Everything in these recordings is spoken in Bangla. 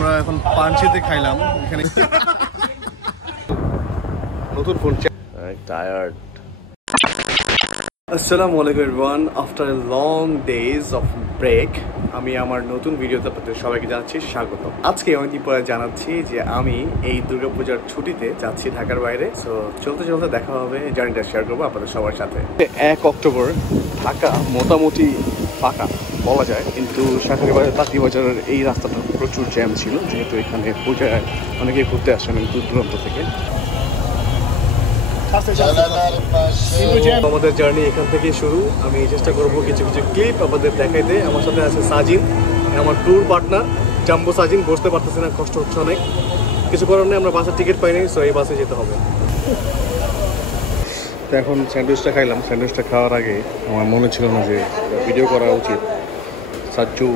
আমরা এখন পাঞ্চিতে খাইলাম এখানে নতুন ফোন টায়ার্ড। আসসালামু আলাইকুম everyone, after a long days of break আমি আমার নতুন ভিডিওতে আপনাদের সবাইকে জানাচ্ছি স্বাগত। আজকে অনেকদিন পরে জানাচ্ছি যে আমি এই দুর্গাপূজার ছুটিতে যাচ্ছি ঢাকার বাইরে। সো চলতে চলতে দেখা হবে, জার্নিটা শেয়ার করবো আপনাদের সবার সাথে। 1 অক্টোবর ঢাকা মোটামুটি ফাঁকা বলা যায়, কিন্তু শাঁখারীবাজার তাঁতীবাজারের এই রাস্তাটা প্রচুর জ্যাম ছিল, যেহেতু এখানে পূজায় অনেকেই ঘুরতে আসেন দূর দূরান্ত থেকে। আমাদের জার্নি এখান থেকেই শুরু। আমি চেষ্টা করব কিছু কিছু ক্লিপ আপনাদের দেখাইতে। আমার সাথে আছে সাজিন, আমার ট্যুর পার্টনার জাম্বো সাজিন। বসতে পারতেছে না, কষ্ট হচ্ছে অনেক, কিছু করার নেই, আমরা বাসের টিকিট পাইনি, সো এই বাসে যেতে হবে। তো এখন স্যান্ডউইচটা খাইলাম। স্যান্ডউইচটা খাওয়ার আগে আমার মনে ছিল না যে ভিডিও করা উচিত। সাজ্জু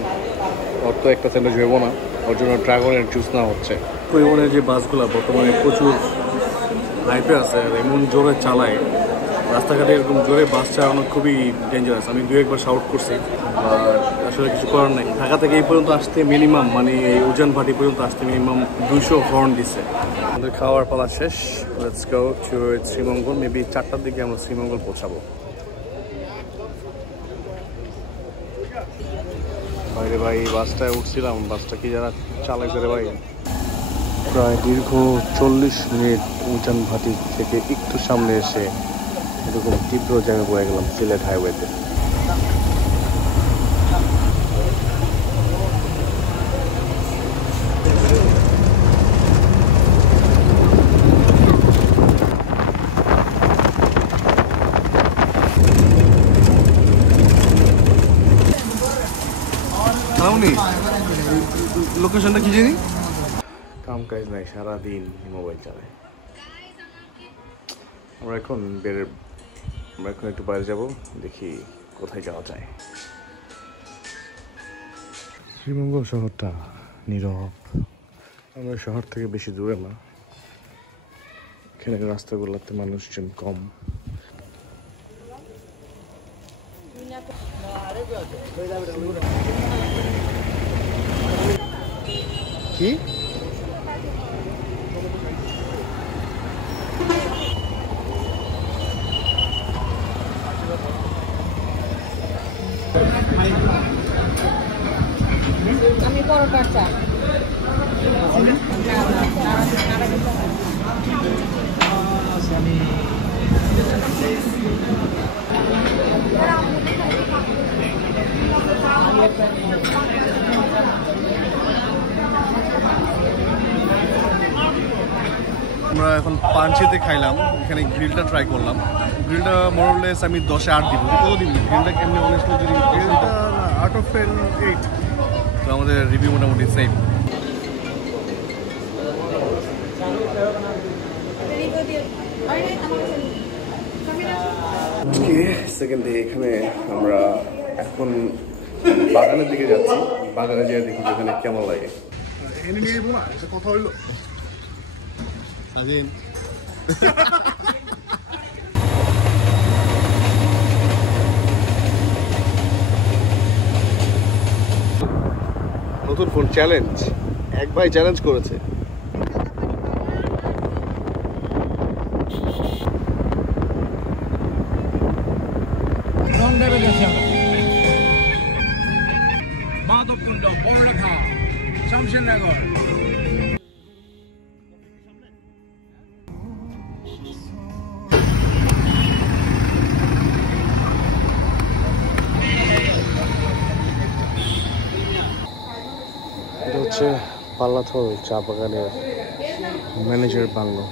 ওর তো একটা স্যান্ডউইচ ভেবো না, ওর জন্য ড্রাগনের জুস নেওয়া হচ্ছে। পরিবহনের যে বাসগুলো বর্তমানে প্রচুর হাইপে আছে, আর এমন জোরে চালায়, রাস্তাঘাটে এরকম জোরে বাস চালানো খুবই ডেঞ্জারাস। আমি 2-1 শাউট করছি, আর আসলে কিছু করার নাই। ঢাকা থেকে এই পর্যন্ত আসতে মিনিমাম, মানে এই উজান ভাটি পর্যন্ত আসতে মিনিমাম 200 হর্ন দিছে। আমাদের খাওয়ার পালা শেষ। Let's go to Sreemangal. Maybe 4টার দিকে আমরা শ্রীমঙ্গল পৌঁছাবো। বাইরে ভাই বাসটায় উঠছিলাম, বাসটা কি যারা চালাইছে রে ভাই। প্রায় দীর্ঘ 40 মিনিট উজান ভাটি থেকে একটু সামনে এসে এরকম তীব্র জায়গায় বয়ে গেলাম সিলেট হাইওয়েতে। লোকেশনটা কি জানি, কাম কাজ নাই, সারাদিন মোবাইল চালায়। আমরা এখন একটু বাইরে যাব, দেখি কোথায় যাওয়া যায়। শ্রীমঙ্গল শহরটা নীরব, আমরা শহর থেকে বেশি দূরে না, এখানে রাস্তাগুলোতে মানুষজন কম। কি আমি পরোটা চা আমরা এখন পাঞ্চিতে খাইলাম, এখানে গ্রিলটা ট্রাই করলাম। গ্রিলটা মোরলেস আমি 10-এ 8 দিব। কত দিবি গ্রিলটা? কেমনি অনেস্টলি যদি গ্রিলটা আউট অফ 10 8, তো আমাদের রিভিউ মোটামুটি সেম। সেকেন্ড ডে এখানে আমরা এখন বাগানের দিকে যাচ্ছি। বাগানে যেয়ে দেখি যেখানে কেমন লাগে। এনে নিয়ে যাবো না, এটা কথা হইলো সাজিন। নতুন ফোন চ্যালেঞ্জ, এক ভাই চ্যালেঞ্জ করেছে। মাধবকুণ্ড, বড়লেখা, শামশেরনগর। এটা হচ্ছে পাল্লাথল চা বাগানের ম্যানেজার বাংলো।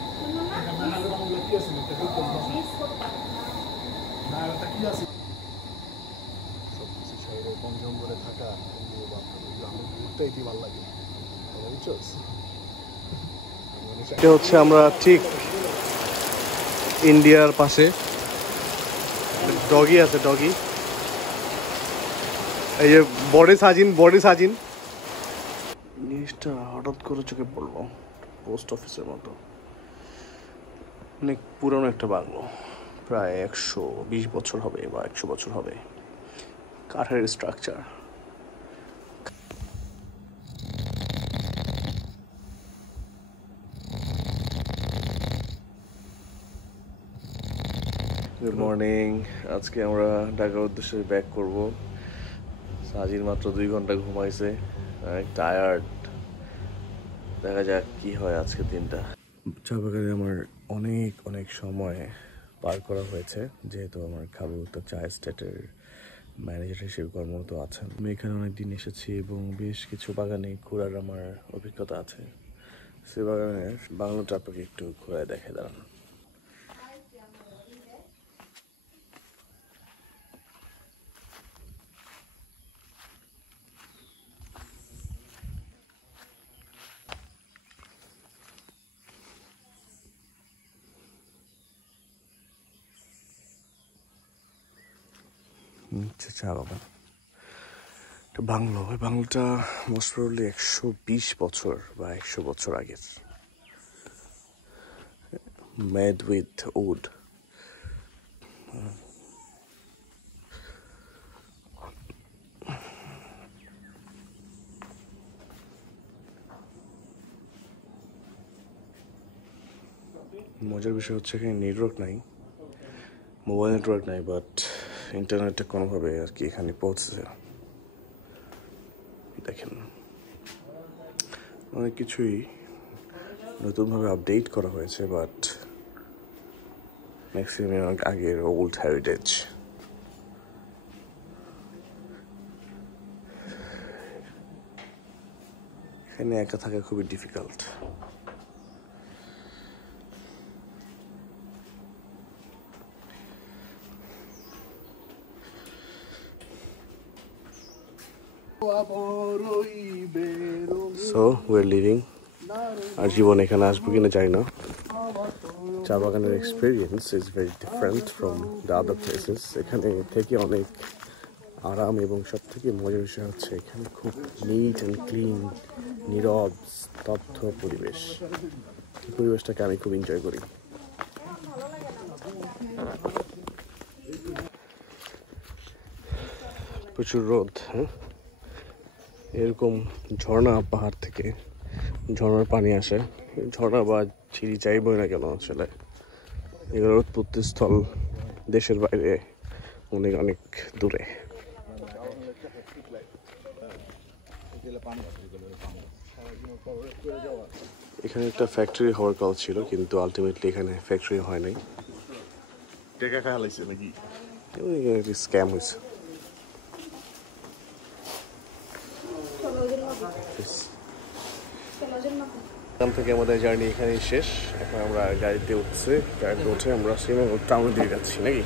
থাকা ভালো লাগে। এটা হচ্ছে আমরা ঠিক ইন্ডিয়ার পাশে, ডগি আছে, ডগি। এই যে বডি সাজিন জিনিসটা হঠাৎ করে চোখে পড়লো, পোস্ট অফিসের মতো। অনেক পুরনো একটা বাংলো, প্রায় 120 বছর হবে বা 100 বছর হবে। কাঠের স্ট্রাকচার। Good morning. আজকে আমরা ঢাকার উদ্দেশ্যে ব্যাক করব। সাজির মাত্র 2 ঘন্টা ঘুমাইছে, অনেক টায়ার্ড। দেখা যাক কি হয় আজকে দিনটা। চা বাগানে আমার অনেক অনেক সময় পার করা হয়েছে, যেহেতু আমার খালু তো চা এস্টেটের ম্যানেজার হিসেবে কর্মরত আছেন। আমি এখানে অনেক দিন এসেছি এবং বেশ কিছু বাগানে ঘোরার আমার অভিজ্ঞতা আছে। সে বাগানের বাংলোটা আপনাকে একটু ঘোরায় দেখে দাঁড়ান। চা বাগান, একটা বাংলো। ওই বাংলোটা মোস্ট প্রবাবলি 120 বছর বা 100 বছর আগের, মেড উইথ উড। মজার বিষয় হচ্ছে এখানে নেটওয়ার্ক নাই, মোবাইল নেটওয়ার্ক নাই, বাট ইন্টারনেটটা কোনোভাবে আর কি এখানে পৌঁছেছে। দেখেন, অনেক কিছুই নতুনভাবে আপডেট করা হয়েছে, বাট ম্যাক্সিমাম আগের ওল্ড হেরিটেজ। এখানে একা থাকা খুবই ডিফিকাল্ট। So we're leaving. আর জীবন এখানে আসবো কিনা জানি না। চা বাগানের experience is very different from the other places. এখানে থেকে অনেক আরাম এবং সব থেকে মজার বিষয় হচ্ছে এখানে খুব নিট অ্যান্ড ক্লিন, নীরব, স্তব্ধ পরিবেশ। এই পরিবেশটাকে আমি খুব এনজয় করি। প্রচুর রোদ, হ্যাঁ। এরকম ঝর্ণা, পাহাড় থেকে ঝর্ণার পানি আসে। ঝর্ণা বা ঝিরি যাইবই না কেন, আসলে এগুলোর উৎপত্তি স্থল দেশের বাইরে অনেক অনেক দূরে। এখানে একটা ফ্যাক্টরি হওয়ার কথা ছিল, কিন্তু আলটিমেটলি এখানে ফ্যাক্টরি হয় নাই। টাকা খাওয়া লাগছে নাকি, স্ক্যাম হয়েছে। এখান থেকে আমাদের জার্নি এখানেই শেষ। এখন আমরা গাড়িতে উঠে আমরা শ্রীনগর টাউনের দিকে যাচ্ছি নাকি।